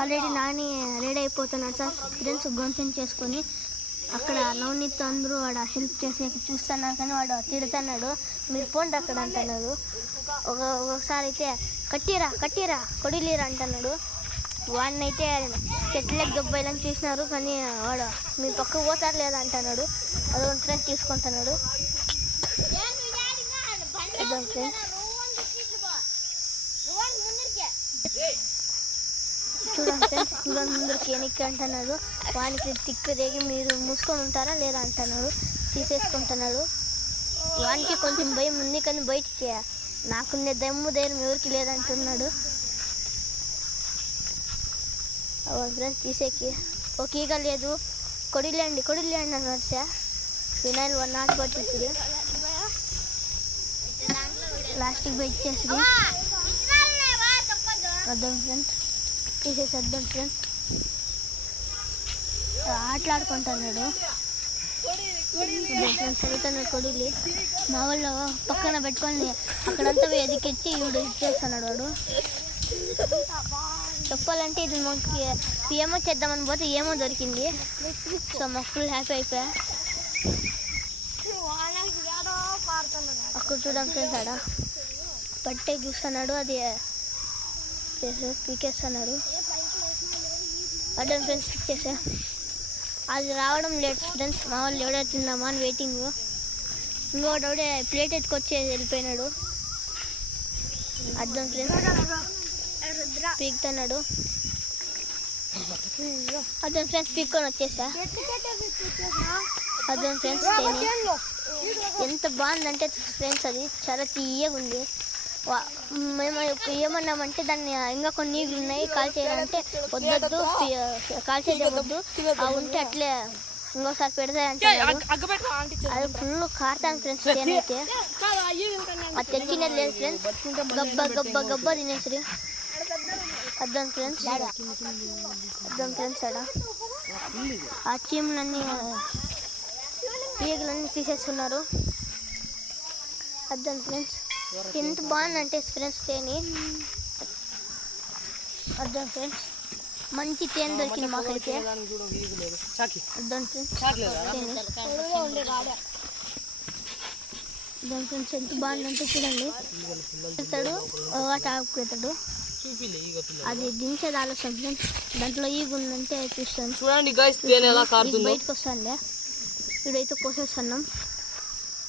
Already Nani ready అయిపోతున్నాడు sir friends గొంతుని చేసుకొని. అక్కడ నవనీత్ అందరూ వాడు హెల్ప్ చేసే చూస్తున్నాను కానీ వాడు తిడుతున్నాడు, మీరు పోండి అక్కడ అంటున్నాడు. ఒకసారి అయితే కట్టిరా కొడిలీరా అంటున్నాడు. వాడిని అయితే చెట్లకి దెబ్బలని చూసినారు కానీ వాడు మీ పక్క పోతారు లేదా అంటున్నాడు. అదొక ఫ్రెండ్స్ తీసుకుంటున్నాడు. చూడండి ఫ్రెండ్స్ చూడండి ముందరికి వెనక్కి అంటున్నాడు. వానికి తిక్కు రేగి మీరు మూసుకొని ఉంటారా లేదా అంటున్నాడు. తీసేసుకుంటున్నాడు. వానికి కొంచెం భయం ఉంది కానీ బయటికి నాకుండే దమ్ము ధైర్యం ఎవరికి లేదంటున్నాడు. ఫ్రెండ్స్ తీసేకి ఒక ఈగ లేదు. కొడిలేండి అన్నారు సార్. వినాయల్ 1 నాట్ పట్టింది ప్లాస్టిక్ బయట చేసింది. అర్థం ఫ్రెండ్స్ తీసేసేద్దాం ఫ్రెండ్స్. ఆటలాడుకుంటున్నాడు ఫ్రెండ్స్. చదువుతున్నాడు కొడిలి. మా వాళ్ళు పక్కన పెట్టుకొని అక్కడంతా ఎదికెచ్చి ఈవిడ ఇచ్చేస్తున్నాడు. వాడు చెప్పాలంటే ఇది మనకి ఏమో చేద్దామని పోతే ఏమో దొరికింది. సో మాకు ఫుల్ హ్యాపీ అయిపోయా. అక్కడ చూడండి ఫ్రెండ్స్ ఆడ పట్టే చూస్తున్నాడు, అది పీకేస్తున్నాడు. అడ్డం ఫ్రెండ్స్ ఇచ్చేసా. అది రావడం లేట్ ఫ్రెండ్స్. మా వాళ్ళు ఎవడో తిందామా అని వెయిటింగ్. ఇంకోటి ప్లేట్ ఎత్తుకొచ్చి వెళ్ళిపోయినాడు. అర్థం ఫ్రెండ్స్ పీకుతున్నాడు. అర్థం ఫ్రెండ్స్ పీక్కొని వచ్చేసా. అర్థం ఫ్రెండ్స్ ఎంత బాగుందంటే ఫ్రెండ్స్ అది చాలా తీయగా ఉంది. మేము ఏమన్నామంటే దాన్ని ఇంకా కొన్ని నీళ్ళు ఉన్నాయి కాల్ చేయాలంటే వద్దొద్దు, కాల్ చేయవద్దు, అవి ఉంటే అట్లే ఇంకోసారి పెడతాయంటే అది ఫుల్ కారుతాను ఫ్రెండ్స్. నేనైతే అది తెచ్చినది లేదు ఫ్రెండ్స్. గబ్బా తినేసి. అర్థం ఫ్రెండ్స్ ఆడ ఆ చీమలన్నీ ఈగలన్నీ తీసేస్తున్నారు. అర్థం ఫ్రెండ్స్ ఎంత బాగుందంటే ఫ్రెండ్స్ తేని. అర్థం ఫ్రెండ్స్ మంచి తేనె దొరికింది మాకైతే. అర్థం ఫ్రెండ్స్ అర్థం ఫ్రెండ్స్ ఎంత బాగుందంటే చూడండి. పెడతాడు వాటి ఆకుతాడు. అది దించేది ఆలోచన ఫ్రెండ్స్. దాంట్లో ఈగ ఉందంటే చూస్తాను చూడండి బయటకు వస్తాండే. ఇప్పుడైతే కోసేస్తున్నాం.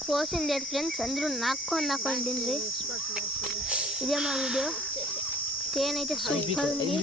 కోసింది ఫ్రెండ్స్ అందరూ నాకు తింది. ఇదే మా వీడియో. తేనైతే సూపర్ ఉంది.